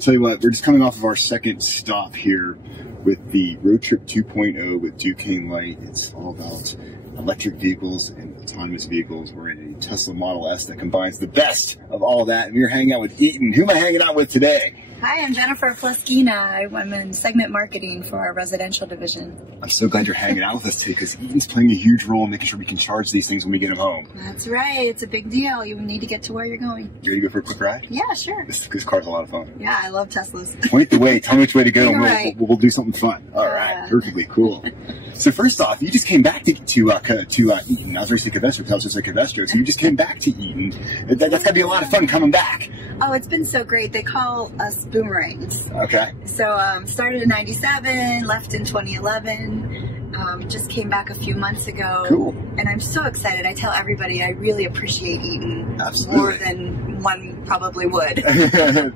tell you what, we're just coming off of our second stop here with the Roadtrip 2.0 with Duquesne Light. It's all about electric vehicles and autonomous vehicles. We're in a Tesla Model S that combines the best of all that. And we're hanging out with Eaton. Who am I hanging out with today? Hi, I'm Jennifer Pleskina. I'm in segment marketing for our residential division. I'm so glad you're hanging out with us today because Eaton's playing a huge role in making sure we can charge these things when we get them home. That's right. It's a big deal. You need to get to where you're going. You ready to go for a quick ride? Yeah, sure. This car's a lot of fun. Yeah, I love Teslas. Point the way. Tell me which way to go, and Right. we'll do something fun. All right. Perfectly cool. So first off, you just came back to Eaton. I was ready to say Covestro because I was just like Covestro. So you just came back to Eaton. That's got to be a lot of fun coming back. Oh, it's been so great. They call us boomerangs. Okay. So started in '97, left in 2011. Just came back a few months ago. Cool. And I'm so excited. I tell everybody I really appreciate Eaton. Absolutely. More than one probably would.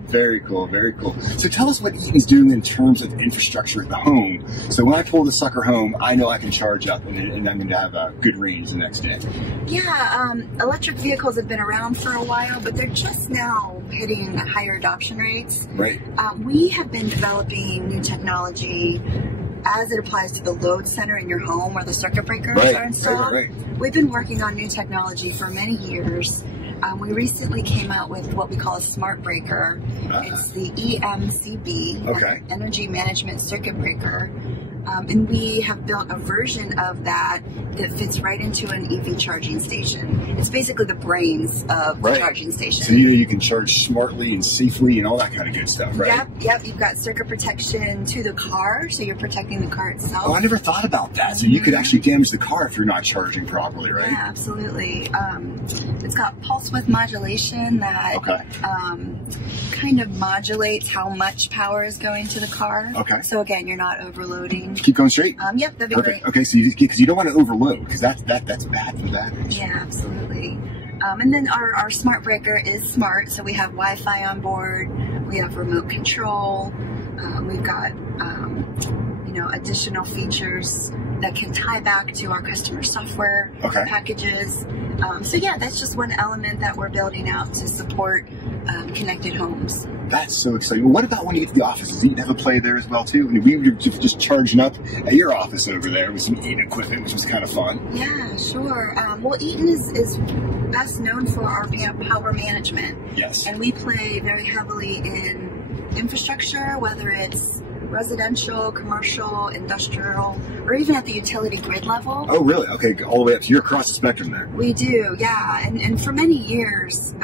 Very cool, very cool. So tell us what Eaton's doing in terms of infrastructure at the home. So when I pull the sucker home, I know I can charge up and I'm going to have a good range the next day. Yeah, electric vehicles have been around for a while, but they're just now hitting higher adoption rates. Right. We have been developing new technology as it applies to the load center in your home where the circuit breakers are installed. Right. We've been working on new technology for many years. We recently came out with what we call a smart breaker. It's the EMCB, Energy Management Circuit Breaker. And we have built a version of that fits right into an EV charging station. It's basically the brains of the charging station. So you can charge smartly and safely and all that kind of good stuff, right? Yep. You've got circuit protection to the car, so you're protecting the car itself. Oh, I never thought about that. So you could actually damage the car if you're not charging properly, right? Yeah, absolutely. It's got pulse width modulation that kind of modulates how much power is going to the car. Okay. So again, you're not overloading. Keep going straight? Yep, that'd be great. Okay, so because you don't want to overload, because that's bad for that. Yeah, absolutely. And then our smart breaker is smart, so we have Wi-Fi on board, we have remote control, we've got additional features that can tie back to our customer software packages. So yeah, that's just one element that we're building out to support connected homes. That's so exciting. Well, what about when you get to the office? Does Eaton have a play there as well too? I mean, we were just charging up at your office over there with some Eaton equipment, which was kind of fun. Yeah, sure. Well, Eaton is best known for our power management. Yes. And we play very heavily in infrastructure, whether it's residential, commercial, industrial, or even at the utility grid level. Oh, really? Okay, all the way up. So you're across the spectrum there. We do, yeah. And for many years,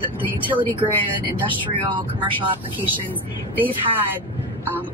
the utility grid, industrial, commercial applications, they've had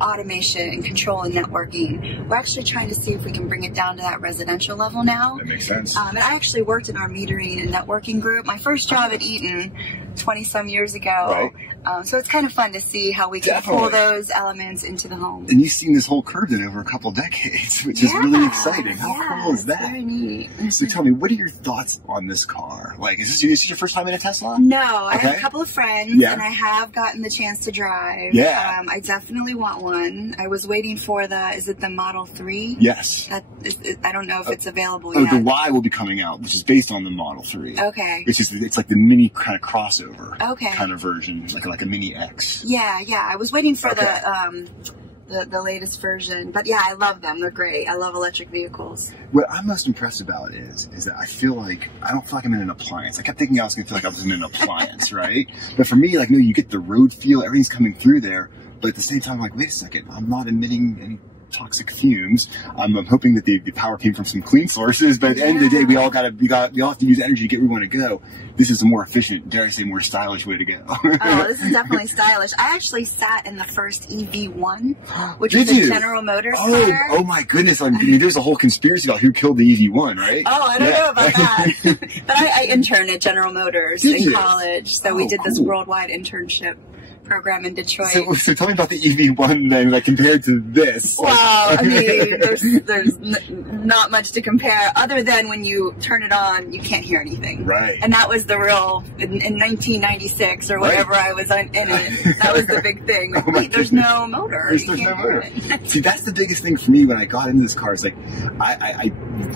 automation and control and networking. We're actually trying to see if we can bring it down to that residential level now. That makes sense. And I actually worked in our metering and networking group. My first job at Eaton 20-some years ago. Right. So it's kind of fun to see how we can pull those elements into the home. And you've seen this whole curve then over a couple decades, which is really exciting. How cool is that? Very neat. So tell me, what are your thoughts on this car? Like, is this your first time in a Tesla? No, I have a couple of friends, and I have gotten the chance to drive. Yeah. I definitely want one. I was waiting for is it the Model 3? Yes. I don't know if it's available yet. Oh, the Y will be coming out, which is based on the Model 3. Okay. It's like the mini kind of crossover kind of version, like a mini X. Yeah. I was waiting for the latest version, but yeah, I love them. They're great. I love electric vehicles. What I'm most impressed about is that I don't feel like I'm in an appliance. I kept thinking I was gonna feel like I was in an appliance, right? But for me, you get the road feel, everything's coming through there, but at the same time, I'm like, wait a second, I'm not emitting any toxic fumes. I'm hoping that the power came from some clean sources, but at the end of the day, we all have to use energy to get where we want to go. This is a more efficient, dare I say, more stylish way to go. Oh, this is definitely stylish. I actually sat in the first EV1, which was a General Motors car. Oh my goodness! I mean, there's a whole conspiracy about who killed the EV1, right? Oh, I don't know about that. But I interned at General Motors in college, so we did this worldwide internship program in Detroit. So tell me about the EV1 then, compared to this. Well, I mean, there's not much to compare other than when you turn it on, you can't hear anything. Right. And that was the real, in 1996 or whatever I was in it, that was the big thing. Wait, there's no motor. There's no motor. See, that's the biggest thing for me when I got into this car. It's like,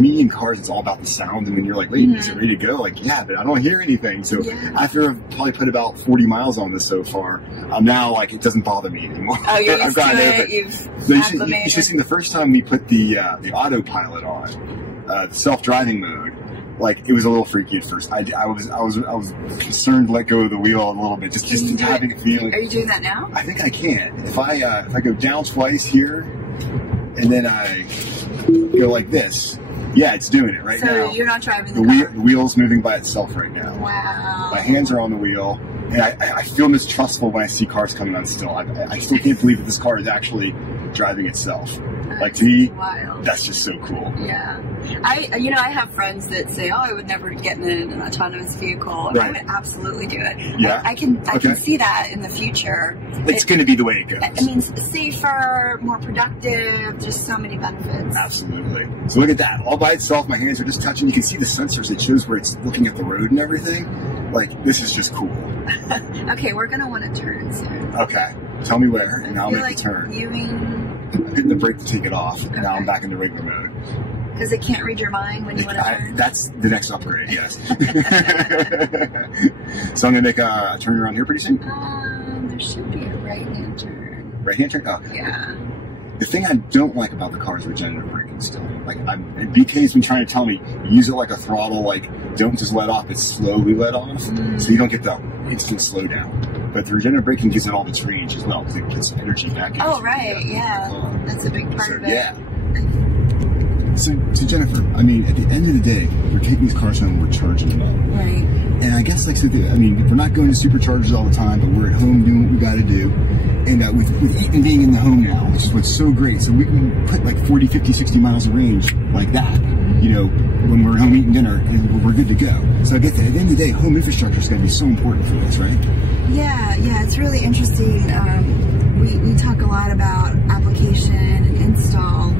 me in cars, it's all about the sound. And when you're like, wait, is it ready to go? Like, yeah, but I don't hear anything. So after I've probably put about 40 miles on this so far, I'm now like, it doesn't bother me anymore. Oh, you're used to it. You should see the first time we put the autopilot on, the self-driving mode. Like, it was a little freaky at first. I was concerned to let go of the wheel a little bit, just having it feeling. Are you doing that now? I think I can. If I go down twice here, and then I go like this, yeah, it's doing it right now. So you're not driving the car? The wheel's moving by itself right now. Wow. My hands are on the wheel, and I feel mistrustful when I see cars coming on still. I still can't believe that this car is actually driving itself. Like, to me, wild. That's just so cool. Yeah. I have friends that say, oh, I would never get in an autonomous vehicle. And I would absolutely do it. Yeah. I can see that in the future. It's going to be the way it goes. I mean, safer, more productive, just so many benefits. Absolutely. So look at that. All by itself, my hands are just touching. You can see the sensors. It shows where it's looking at the road and everything. Like, this is just cool. Okay, we're going to want to turn soon. Okay. Tell me where, and I'll make the turn. I'm hitting the brake to take it off, and now I'm back in the regular mode. Because it can't read your mind when you want to turn? That's the next upgrade, yes. So I'm going to make a turn around here pretty soon? There should be a right-hand turn. Right-hand turn? Oh. Yeah. The thing I don't like about the car is regenerative braking still. Like, BK's been trying to tell me, use it like a throttle, like, don't just let off, it's slowly let off, so you don't get the instant slowdown. But the regenerative braking gives it all its range as well, because it puts energy back in. Oh, right, yeah. That's a big part of it. Yeah. So Jennifer, I mean, at the end of the day, we're taking these cars home, we're charging them up. Right. And I guess, like, so I mean, we're not going to superchargers all the time, but we're at home doing what we got to do. And with Eaton being in the home now, which is what's so great, so we can put like 40, 50, 60 miles of range like that, you know, when we're home eating dinner, and we're good to go. So I get that at the end of the day, home infrastructure is going to be so important for us, right? Yeah, it's really interesting. We talk a lot about application and install.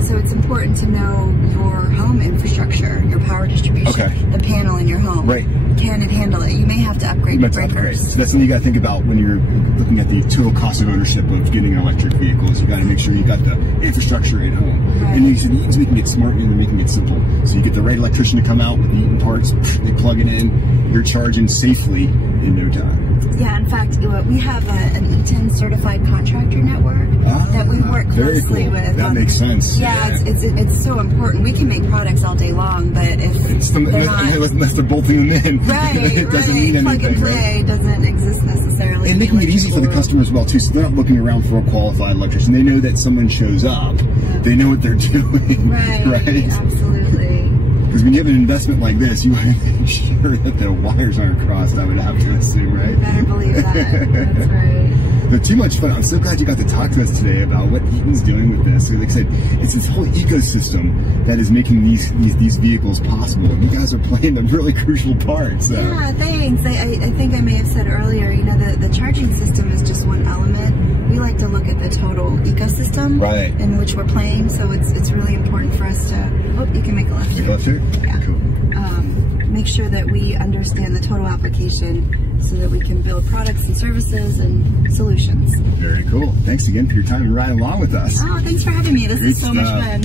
So it's important to know your home infrastructure, your power distribution, the panel in your home. Right. Can it handle it? You may have to upgrade your breakers. So that's something you got to think about when you're looking at the total cost of ownership of getting an electric vehicle. You got to make sure you got the infrastructure at home. Right. And you said Eaton's making it smart and they're making it simple. So you get the right electrician to come out with the Eaton parts, they plug it in, you're charging safely in no time. Yeah, in fact, we have an Eaton certified contractor network that we work closely with. That makes sense. Yeah, it's so important. We can make products all day long, but if unless they're bolting them in, it doesn't mean anything. Plug and play doesn't exist necessarily. And making it easy for the customer as well too, so they're not looking around for a qualified electrician. They know that someone shows up. They know what they're doing. Right. Absolutely. Because when you have an investment like this, you want to make sure that the wires aren't crossed, I would have to assume, right? You better believe that. That's right. But too much fun. I'm so glad you got to talk to us today about what Eaton's doing with this. So like I said, it's this whole ecosystem that is making these vehicles possible. And you guys are playing a really crucial part. So. Yeah, thanks. I think I may have said earlier, you know, the charging system is just one element. We like to look at the total ecosystem in which we're playing. So it's really important for us to, you can make a left turn. Make a left turn? Yeah. Cool. Make sure that we understand the total application so that we can build products and services and solutions. Very cool. Thanks again for your time and riding along with us. Oh, thanks for having me. This is so much fun.